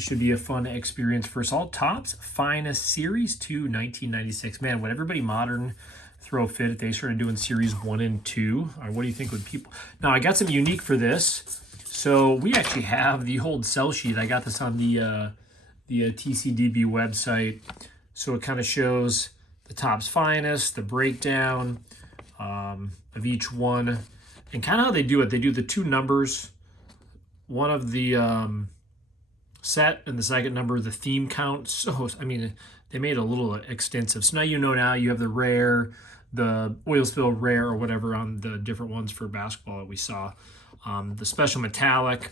This should be a fun experience for us all. Topps Finest Series 2, 1996. Man, would everybody modern throw a fit if they started doing Series 1 and 2? Or what do you think would people... Now, I got some unique for this. So we actually have the old sell sheet. I got this on the TCDB website. So it kind of shows the Topps Finest, the breakdown of each one, and kind of how they do it. They do the two numbers, one of the set and the second number, the theme count. So, I mean, they made it a little extensive. So now you have the rare, the oil spill rare or whatever on the different ones for basketball that we saw. The special metallic.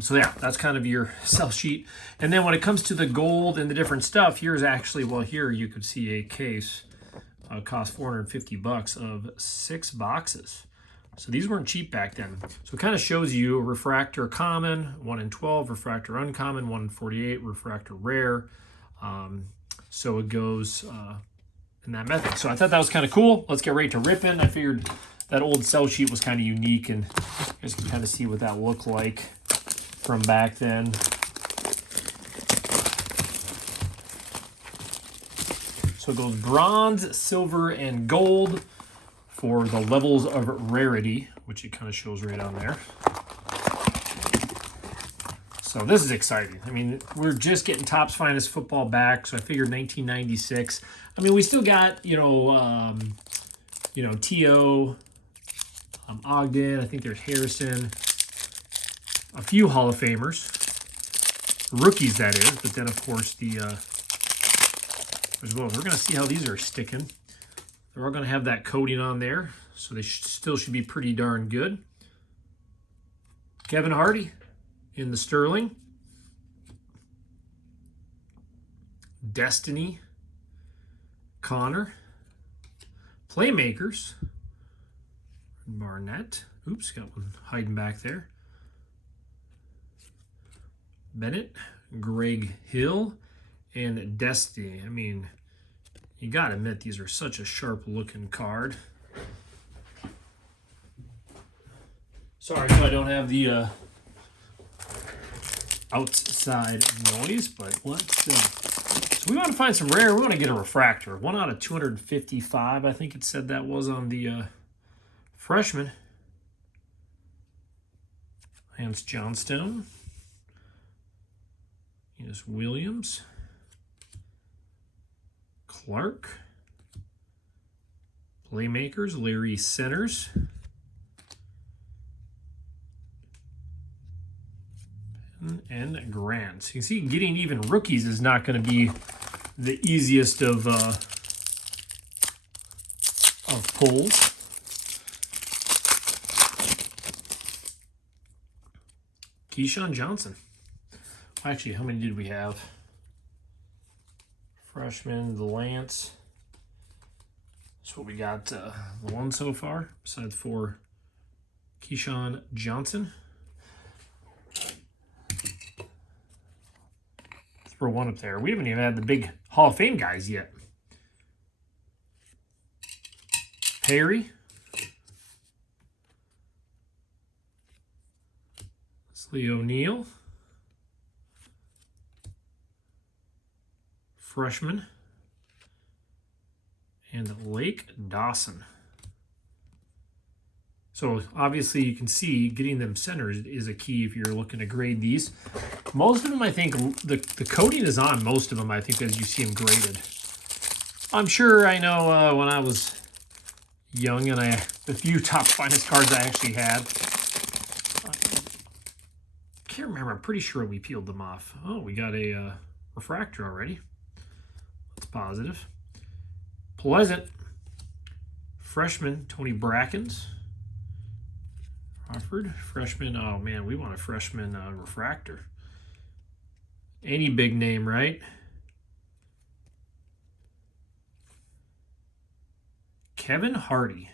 So yeah, that's kind of your sell sheet. And then when it comes to the gold and the different stuff, here's actually, well, here you could see a case cost $450 of 6 boxes. So these weren't cheap back then. So it kind of shows you a refractor common, 1 in 12, refractor uncommon, 1 in 48, refractor rare. So it goes in that method. So I thought that was kind of cool. Let's get right to ripping. I figured that old sell sheet was kind of unique, and you guys can kind of see what that looked like from back then. So it goes bronze, silver, and gold for the levels of rarity, which it kind of shows right on there. So this is exciting. I mean, we're just getting Topps Finest football back, so I figured 1996. I mean, we still got, T.O., Ogden, I think there's Harrison, a few Hall of Famers, rookies that is, but then of course the as well. We're going to see how these are sticking. They're all going to have that coating on there, so they still should be pretty darn good. Kevin Hardy in the Sterling. Destiny. Connor. Playmakers. Barnett. Oops, got one hiding back there. Bennett. Greg Hill. And Destiny. I mean, you gotta admit, these are such a sharp looking card. Sorry if I don't have the outside noise, but let's see. So we want to find some rare. We want to get a refractor. 1 out of 255, I think it said that was on the freshman. Lance Johnstone. Enos Williams. Clark. Playmakers, Larry Centers. And Grant. So you can see getting even rookies is not going to be the easiest of pulls. Keyshawn Johnson. Actually, how many did we have? Freshman, the Lance. That's what we got, the one so far, besides for Keyshawn Johnson. Let's throw one up there. We haven't even had the big Hall of Fame guys yet. Perry. Leslie O'Neal. Freshman. And Lake Dawson. So obviously you can see getting them centered is a key if you're looking to grade these. Most of them, I think, the coating is on most of them, I think, as you see them graded. I'm sure I know when I was young and the few Topps Finest cards I actually had. I can't remember. I'm pretty sure we peeled them off. Oh, we got a refractor already. That's positive. Pleasant. Freshman, Tony Brackens. Crawford. Freshman, oh man, we want a freshman refractor. Any big name, right? Kevin Hardy.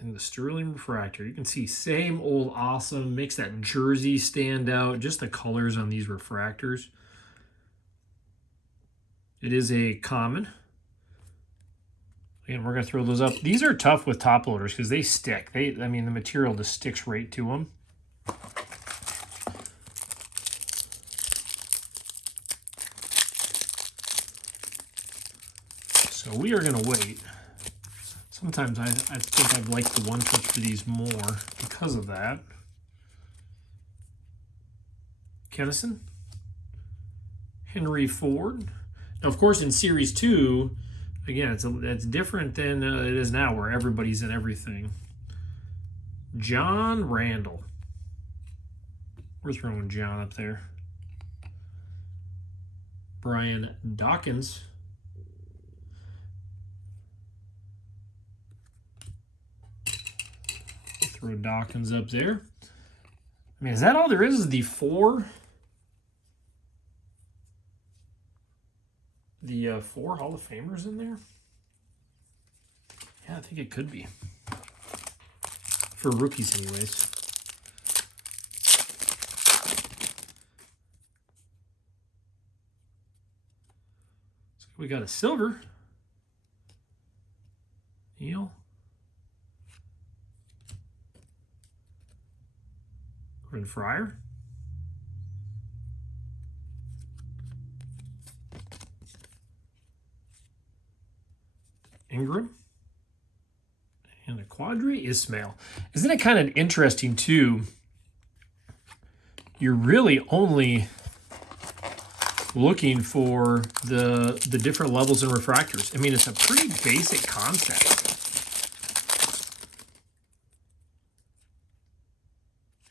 And the Sterling refractor. You can see same old awesome. Makes that jersey stand out. Just the colors on these refractors. It is a common. Again, we're going to throw those up. These are tough with top loaders because they stick. I mean, the material just sticks right to them. we are going to wait. Sometimes I think I'd like the one touch for these more because of that. Kennison. Henry Ford. Now, of course, in Series 2, again, it's different than it is now where everybody's in everything. John Randall. We're throwing John up there. Brian Dawkins. We'll throw Dawkins up there. I mean, is that all there is the four? The four Hall of Famers in there? Yeah, I think it could be. For rookies, anyways. So we got a silver. Neil. Gordon Fryer. Ingram. And a Quadri Ismail. Isn't it kind of interesting, too? You're really only looking for the different levels in refractors. I mean, it's a pretty basic concept.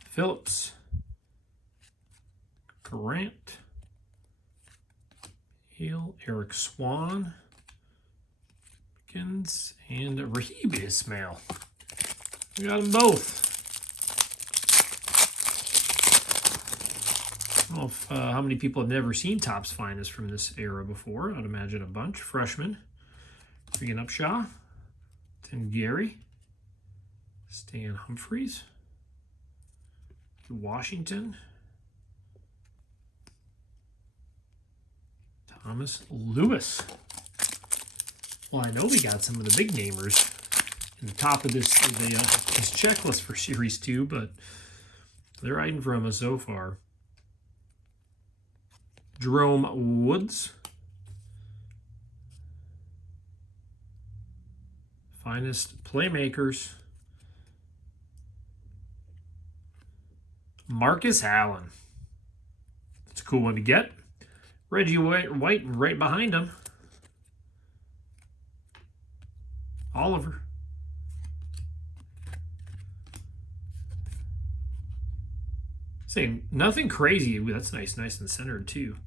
Phillips. Grant. Hill. Eric Swan. And Rahib Ismail. We got them both. I don't know if, how many people have never seen Topps Finest from this era before. I'd imagine a bunch. Freshman. Regan Upshaw. Tim Gary. Stan Humphries. Washington. Thomas Lewis. Well, I know we got some of the big namers in the top of this checklist for Series 2, but they're hiding from us so far. Jerome Woods. Finest Playmakers. Marcus Allen. That's a cool one to get. Reggie White right behind him. Oliver. Saying nothing crazy. Ooh, that's nice and centered too.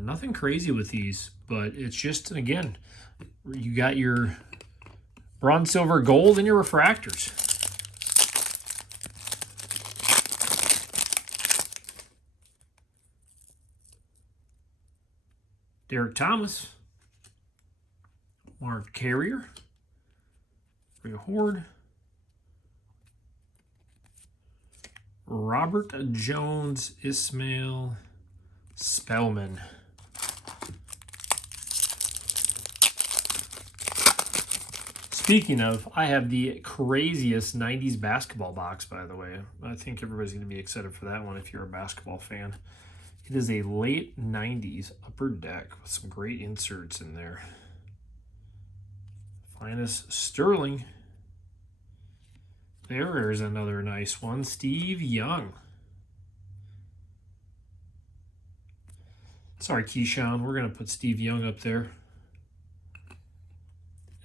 Nothing crazy with these, but it's just, again, you got your bronze, silver, gold, and your refractors. Derek Thomas. Mark Carrier. Ray Horde. Robert Jones, Ismail Spellman. Speaking of, I have the craziest 90s basketball box, by the way. I think everybody's going to be excited for that one if you're a basketball fan. It is a late 90s upper deck with some great inserts in there. Finest Sterling. There's another nice one. Steve Young. Sorry, Keyshawn. We're going to put Steve Young up there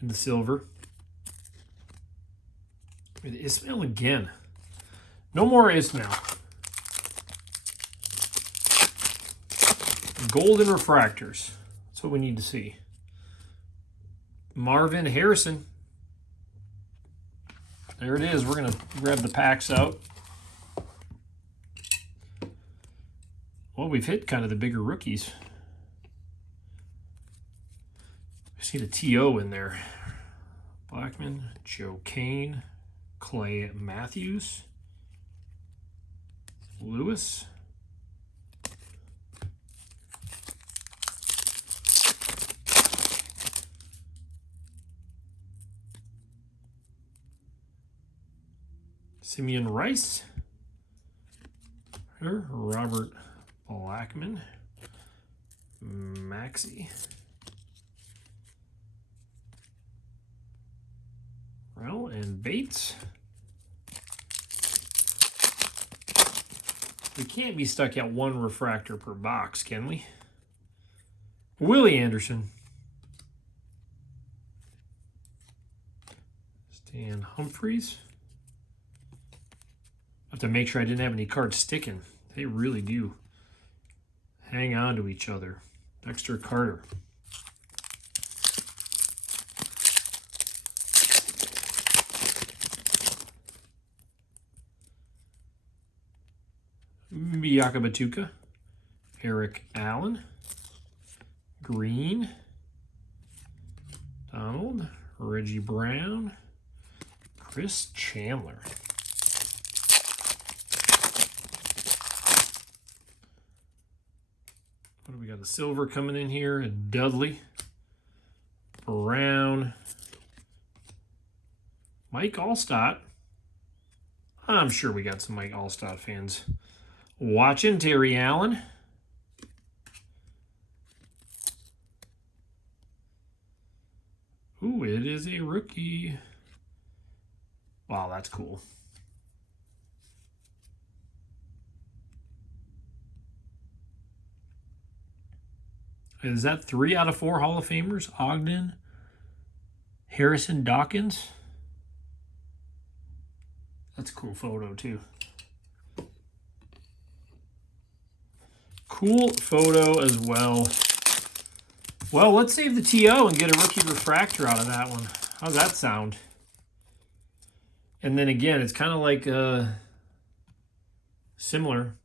in the silver. With Ismail again. No more Ismail. Golden refractors. That's what we need to see. Marvin Harrison. There it is. We're going to grab the packs out. Well, we've hit kind of the bigger rookies. I see the TO in there. Blackman, Joe Kane, Clay Matthews, Lewis. Simeon Rice. Here, Robert Blackman. Maxey. Well, and Bates. We can't be stuck at one refractor per box, can we? Willie Anderson. Stan Humphries. I have to make sure I didn't have any cards sticking. They really do hang on to each other. Dexter Carter. Miyaka Batuka. Eric Allen. Green. Donald. Reggie Brown. Chris Chandler. What do we got? The silver coming in here. Dudley. Brown. Mike Allstott. I'm sure we got some Mike Allstott fans watching. Terry Allen. Ooh, it is a rookie. Wow, that's cool. Is that 3 out of 4 Hall of Famers? Ogden, Harrison Dawkins. That's a cool photo, too. Cool photo as well. Well, let's save the TO and get a rookie refractor out of that one. How's that sound? And then again, it's kind of like similar.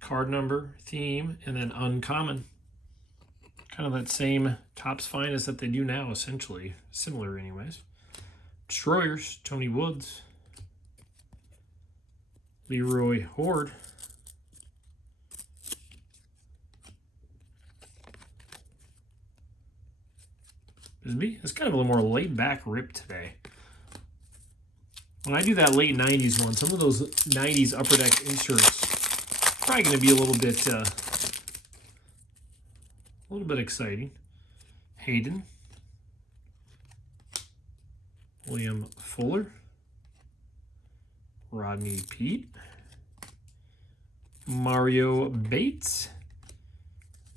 Card number, theme, and then uncommon. Kind of that same Topps Finest that they do now, essentially. Similar anyways. Destroyers, Tony Woods. Leroy Horde. Bisbee. It's kind of a little more laid-back rip today. When I do that late 90s one, some of those 90s Upper Deck inserts probably going to be a little bit exciting. Hayden. William Fuller. Rodney Pete. Mario Bates.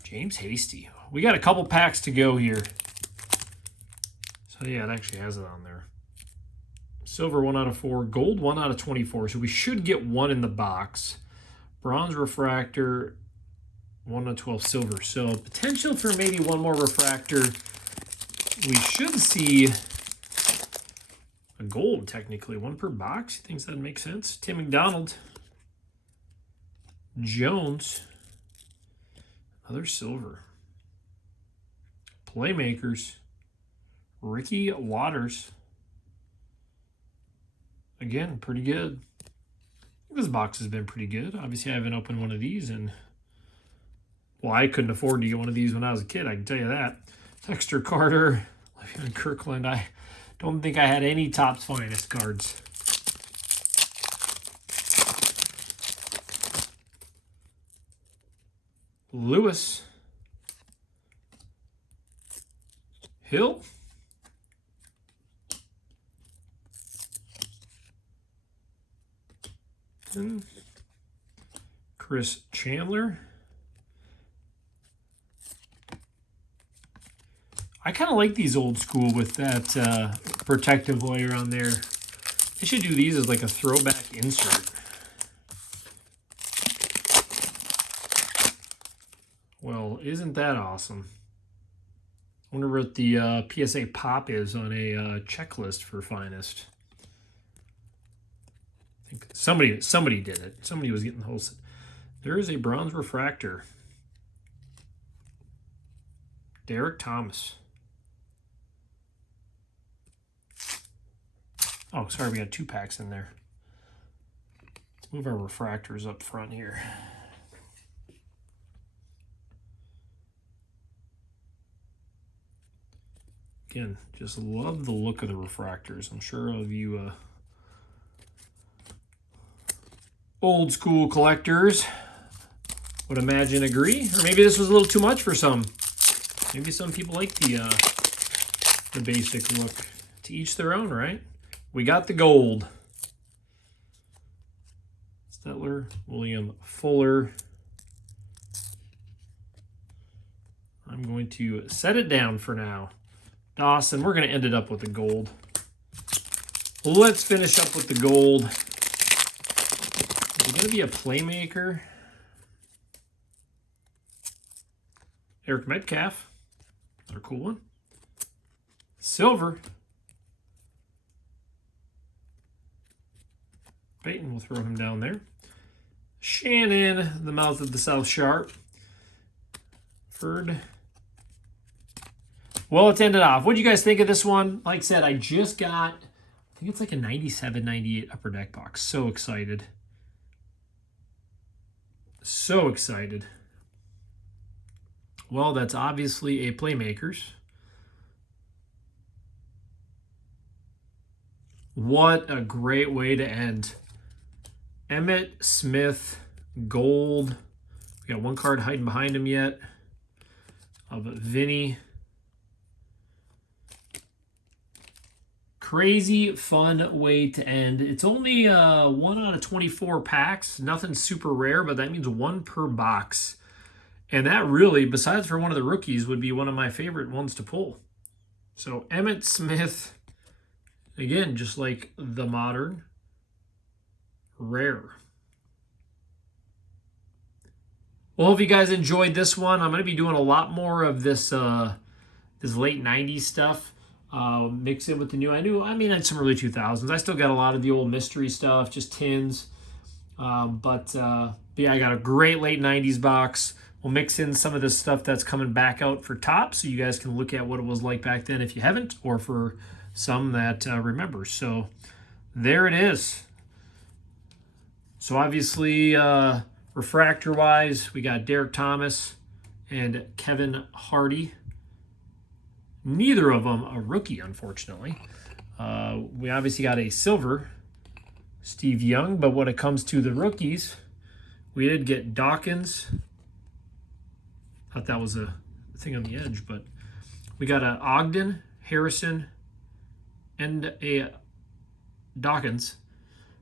James Hasty. We got a couple packs to go here. So yeah, it actually has it on there. Silver 1 out of 4. Gold 1 out of 24. So we should get one in the box. Bronze refractor 1 out of 12 silver. So potential for maybe one more refractor. We should see a gold, technically. 1 per box. He thinks that makes sense. Tim McDonald. Jones. Another silver. Playmakers. Ricky Waters. Again, pretty good. This box has been pretty good. Obviously, I haven't opened one of these, and well, I couldn't afford to get one of these when I was a kid, I can tell you that. Dexter Carter, Le'Veon Kirkland. I don't think I had any Topps Finest cards. Lewis. Hill. Chris Chandler. I kind of like these old school with that protective layer on there. They should do these as like a throwback insert. Well, isn't that awesome? I wonder what the PSA pop is on a checklist for Finest. I think somebody did it. Somebody was getting the whole set. There is a bronze refractor. Derek Thomas. Oh, sorry, we got 2 packs in there. Let's move our refractors up front here. Again, just love the look of the refractors. I'm sure all of you old school collectors would imagine agree. Or maybe this was a little too much for some. Maybe some people like the basic look. to each their own, right? We got the gold. Stetler, William Fuller. I'm going to set it down for now. Dawson, we're going to end it up with the gold. Let's finish up with the gold. Is it going to be a playmaker? Eric Metcalf. Another cool one. Silver. Peyton, we'll throw him down there. Shannon, the mouth of the South Sharp. Ferd. Well, let's end it off. What do you guys think of this one? Like I said, I just got, I think it's like a 97, 98 Upper Deck box. So excited. So excited. Well, that's obviously a Playmakers. What a great way to end. Emmitt Smith, gold. We got one card hiding behind him yet. Of Vinny. Crazy fun way to end. It's only 1 out of 24 packs. Nothing super rare, but that means 1 per box. And that really, besides for one of the rookies, would be one of my favorite ones to pull. So Emmitt Smith, again, just like the modern, rare. Well, if you guys enjoyed this one, I'm going to be doing a lot more of this this late 90s stuff. Mix it with the new. I mean, I had some early 2000s. I still got a lot of the old mystery stuff, just tins. But yeah, I got a great late 90s box. We'll mix in some of this stuff that's coming back out for Top, so you guys can look at what it was like back then if you haven't, or for some that remember. So there it is. So obviously, refractor-wise, we got Derek Thomas and Kevin Hardy. Neither of them a rookie, unfortunately. We obviously got a silver, Steve Young, but when it comes to the rookies, we did get Dawkins. Thought that was a thing on the edge, but we got a Ogden, Harrison, and a Dawkins.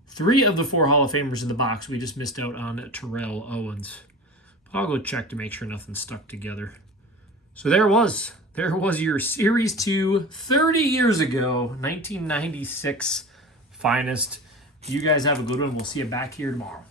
3 of the 4 Hall of Famers in the box. We just missed out on Terrell Owens. I'll go check to make sure nothing's stuck together. So there was your Series 2 30 years ago, 1996 finest. You guys have a good one. We'll see you back here tomorrow.